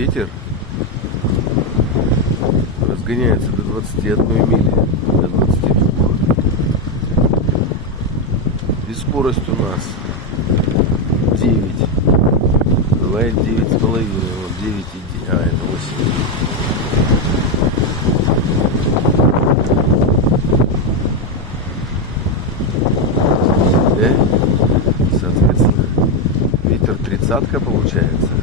ветер разгоняется до 21 мили, до 22. И скорость у нас 9. Бывает 9,5. Вот 9,9. А, это 8. Да? Соответственно, ветер 30-ка получается.